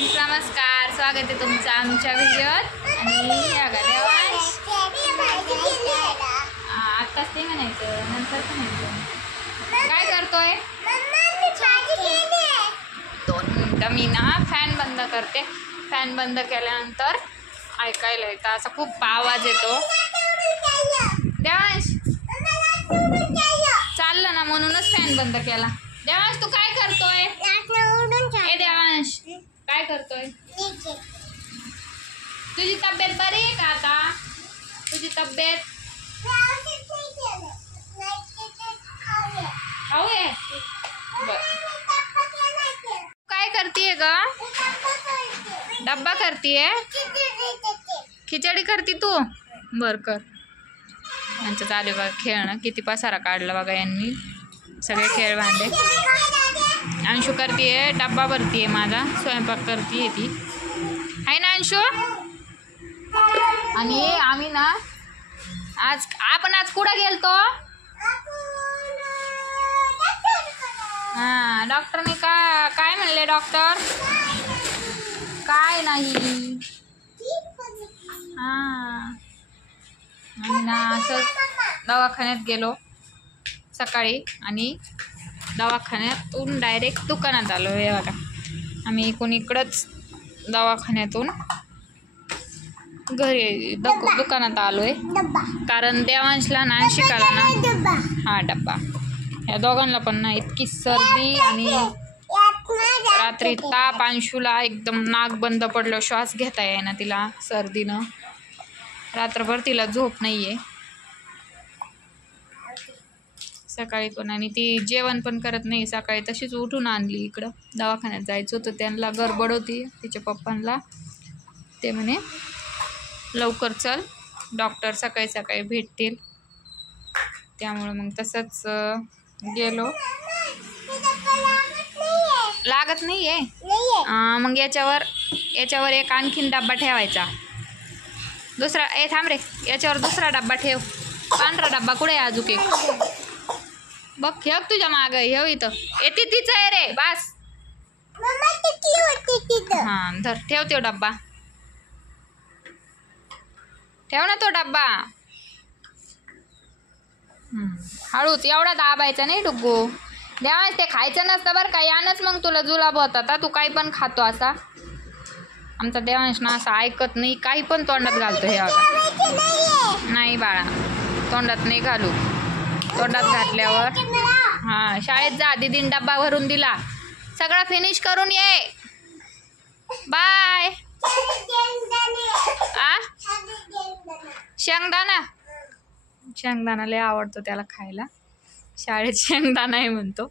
Friends नमस्कार, स्वागत आहे तुमचं आमच्या व्हिडिओत. आणि या गा देवांश आत्ताच ते म्हणायचं, नंतर पण म्हणायचं. काय करतोय? 2 मिनिटं मी ना फॅन बंद करते. फॅन बंद केल्यानंतर ऐकायला येतं, असा खूप आवाज येतो. देवांश चाललं ना म्हणूनच फॅन बंद केला. देवांश तू काय करतोय? ए देवांश काय करतोय? तुझी तब्येत बरी आहे का आता? तुझी तब्येत खाऊ आहे? काय करतीये ग? डब्बा करतीये? खिचडी करती तू? बर कर. यांचं चालू बघा खेळणं. किती पसारा काढला बघा यांनी, सगळे खेळ भांडे. अंशू करतीये, डब्बा भरतीये माझा, स्वयंपाक करतीये ती, आहे ना अंशू? आणि आम्ही ना आज कुठं गेलतो? हां, डॉक्टरने काय म्हणले डॉक्टर? काय नाही. हां, आम्ही ना असंच दवाखान्यात गेलो सकाळी आणि दवाखान्यातून डायरेक्ट दुकानात आलो. हे बघा, आम्ही इकडंच दवाखान्यातून घरी दुकानात आलो आहे, कारण देवांशला ना शिकायला ना हा डब्बा. या दोघांना पण ना इतकी सर्दी आणि रात्री ताप. अंशूला एकदम नाक बंद पडलं, श्वास घेता येईना तिला सर्दीनं. रात्रभर तिला झोप नाही आहे सकाळी पण, आणि ती जेवण पण करत नाही. सकाळी तशीच उठून आणली इकडं. दवाखान्यात जायचं होतं, त्यांना गडबड होती तिच्या पप्पांना. ते म्हणे लवकर चल, डॉक्टर सकाळी सकाळी भेटतील. त्यामुळे मग तसंच गेलो. लागत नाही आहे मग याच्यावर एक आणखीन डब्बा ठेवायचा. दुसरा थांब रे, याच्यावर दुसरा डब्बा ठेव. पांढरा डब्बा कुठे आहे अजून एक? बघ हे तुझ्या माग हे इथं येते तिचं आहे रे. बस हां धर, ठेव तो डब्बा, ठेव ना तो डब्बा. हळूच, एवढा दाबायचा नाही डुग्गू. देवांश ते खायचं नसतं बरं का, यानंच मग तुला जुलाब होता. तू काही पण खातो असा. आमचा देवांश ना असं ऐकत नाही, काही पण तोंडात घालतो. हे बघा, नाही बाळा तोंडात नाही घालू. तोंडात घातल्यावर हां शाळेत जा. दीदीन डब्बा भरून दिला, सगळं फिनिश करून ये. बाय. शेंगदाणा लय आवडतो त्याला खायला. शाळेत शेंगदाणा आहे म्हणतो.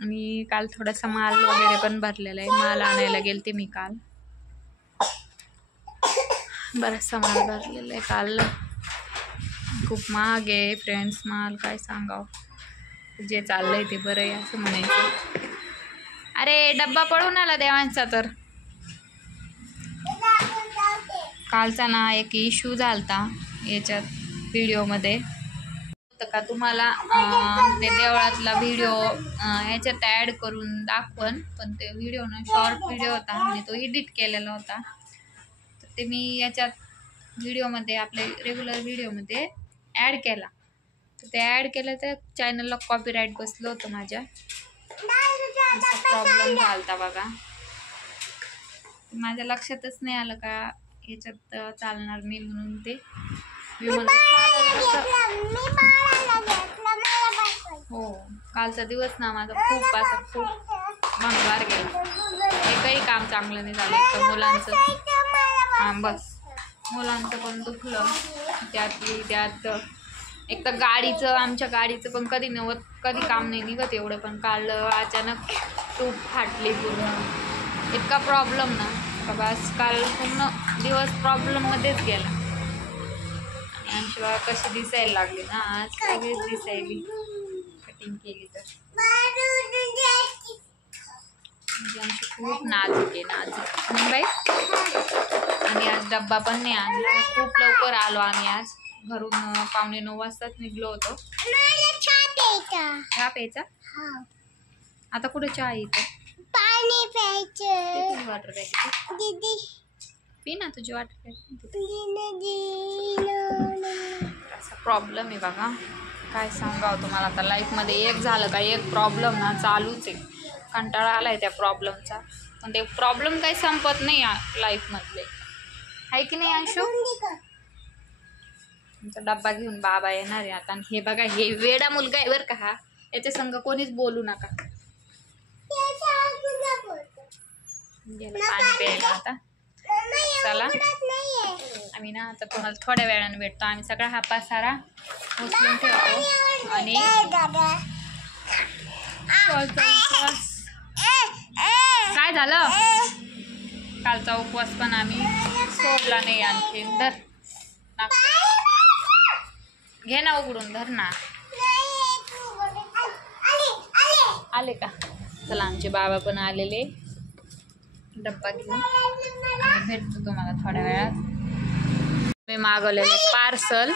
आणि काल थोडासा माल वगैरे पण भरलेला आहे. माल आणायला गेलते मी काल. बराचसा माल भरलेला आहे काल. खूप महाग आहे फ्रेंड्स माल, काय सांगावं. जे चाललंय ते बरं आहे असं म्हणायचं. अरे डब्बा पळून आला देवांचा. तर कालचा ना एक इश्यू झालता याच्यात व्हिडिओमध्ये का तुम्हाला ते देवळातला व्हिडिओ ह्याच्यात ॲड करून दाखवन, पण ते व्हिडिओ ना शॉर्ट व्हिडिओ होता आणि तो एडिट केलेला होता. तर ते मी याच्यात व्हिडिओमध्ये आपल्या रेग्युलर व्हिडिओमध्ये ॲड केला. तर ते ॲड केलं तर चॅनलला कॉपीराईट बसलं होतं माझ्या. असा प्रॉब्लेम झाला होता बघा. माझ्या लक्षातच नाही आलं का याच्यात चालणार नाही म्हणून. ते हो, कालचा दिवस ना माझा खूप भंगार गेला. एकही काम चांगलं नाही झालं. तर मुलांचं हां बस, मुलांचं पण दुखलं. त्यात एक तर आमच्या गाडीचं पण कधी काम नाही निघत एवढं. पण काल अचानक ट्यूब फाटली पूर्ण. इतका प्रॉब्लेम ना का बस काल पूर्ण दिवस प्रॉब्लेममध्येच गेला. आणि कशी दिसायला लागली ना आज, सगळीच दिसायली कटिंग केली तर. आमची खूप नाजूक आहे बाई. आणि आज डब्बा पण नाही आणला. खूप लवकर आलो आम्ही आज. घरून 8:45 वाजताच निघलो होतो. चहा प्यायचा? आता कुठे चहा येतं? पाणी प्यायचं. वॉटर बॅग पी ना तुझी वॉटर बॅग. असा प्रॉब्लेम आहे बघा, काय सांगावं तुम्हाला. आता लाईफमध्ये एक झालं का एक प्रॉब्लेम ना चालूच आहे. कंटाळा आलाय त्या प्रॉब्लेमचा, पण ते प्रॉब्लेम काही संपत नाही लाईफमधले, आहे की नाही अंशू. तुमचा डब्बा घेऊन बाबा येणार आहे आता. आणि हे बघा, हे वेडा मुलगा आहे बरं का हा, याच्या संग कोणीच बोलू नका. पाणी प्यायला आता. चला आम्ही ना आता तुम्हाला थोड्या वेळाने भेटतो. आम्ही सगळा हा पसारा उचलून ठेवतो. आणि काय झालं, कालचा उपवास पण आम्ही सोडला नाही आणखी. धर घे ना उघडून, धर ना. आले का. चला आमचे बाबा पण आलेले. डब्बा घेऊन आम्ही भेटतो तुम्हाला थोड्या वेळात. मी मागवलेलं पार्सल.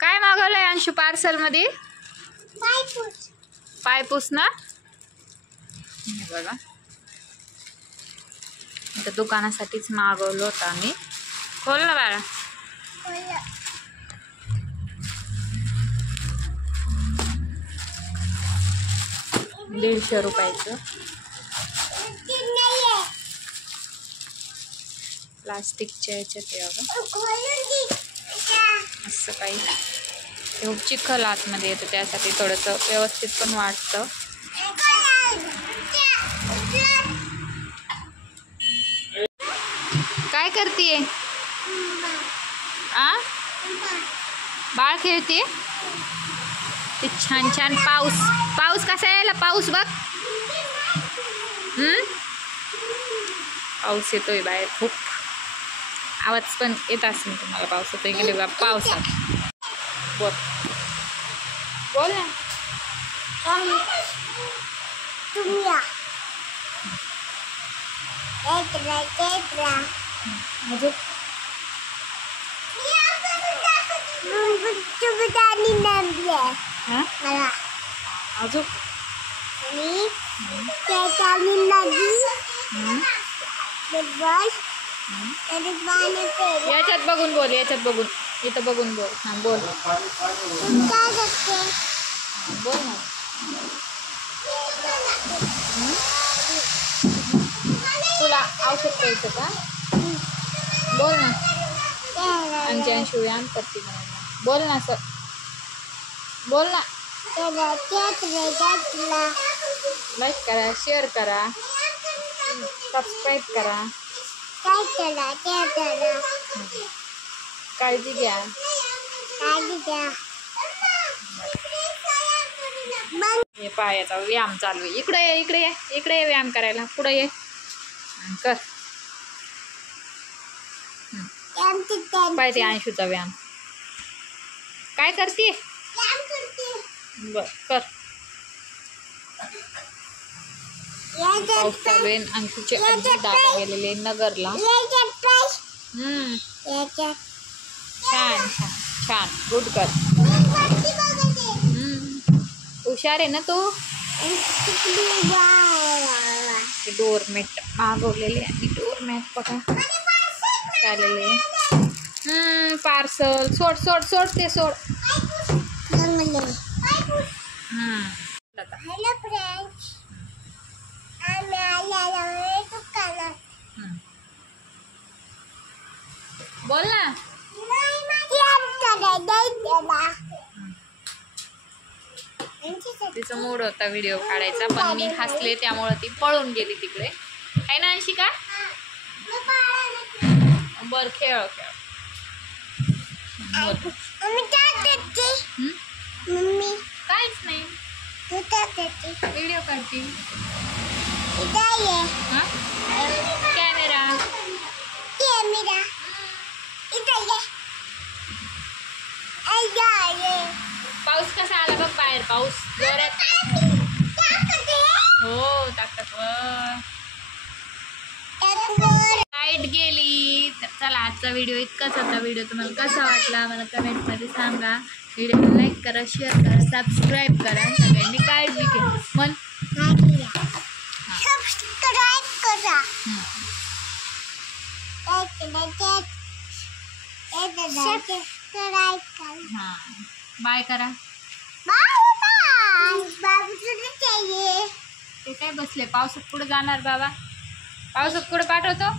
काय मागवलंय अंशू पार्सल मध्ये. पायपूस ना. बघा इथं दुकानासाठीच मागवलं होतं आम्ही. खोल ना बाळा. 150 रुपयाचं प्लास्टिकच्या याच्यात आहे बघा. असं काही खूप चिखल आतमध्ये येतं, त्यासाठी थोडंसं व्यवस्थित पण वाटतं. काय करतीये आ. बाळ खेळते. ते छान छान पाऊस पाऊस कसा यायला. पाऊस बघ. पाऊस येतोय बाहेर खूप. आवाज पण येत असेल तुम्हाला. पाऊस येतोय गेले बघा पावसात. बोल बोल ना. याच्यात बघून बोल. याच्यात बघून. इथं बघून बोल. हां बोल. बोल ना. तुला औषध प्यायचं का. बोल ना. आमची अंशू व्यायाम करते. बोल ना सर. बोल ना. लाईक करा, शेअर करा, सबस्क्राईब करा. काळजी घ्या. हे पायाचा व्यायाम चालू आहे. इकडे ये, इकडे ये, इकडे ये व्यायाम करायला. पुढे ये कर. पाहिजे अंशूचा व्यायाम. काय करते. बर कर. पाऊस चालू आहे. अंशूचे आजी दादा गेलेले नगरला. छान छान छान. गुड कर. हुशार आहे ना तू. डोरमॅट मागवलेले आणि डोरमॅट बघा चाललेले. पार्सल. सोड सोड सोड ते सोड. हॅलो फ्रेंड्स, आम्ही आलेलो दुकानात. बोल ना. तिचा मूड होता व्हिडिओ काढायचा, पण मी हसले त्यामुळे ती पळून गेली तिकडे. आहे ना अंशिका. बर खेळ खेळ. काहीच नाही. व्हिडिओ काढते. कॅमेरा पाऊस कसा आला बघ बाहेर. पाऊस जोरात. हो ताकदवर. लाईट गेली. तर चला आजचा व्हिडिओ इतकाच होता. व्हिडिओ तुम्हाला कसा वाटला मला कमेंटमध्ये सांगा. व्हिडिओला लाईक करा, शेअर करा, सबस्क्राईब करा. सगळ्यांनी काळजी घ्या. मन सबस्क्राईब दादा हम्म. हां बाय करा. ते काय बसले पावसात कुठं जाणार बाबा? पावसात कुठं पाठवतो?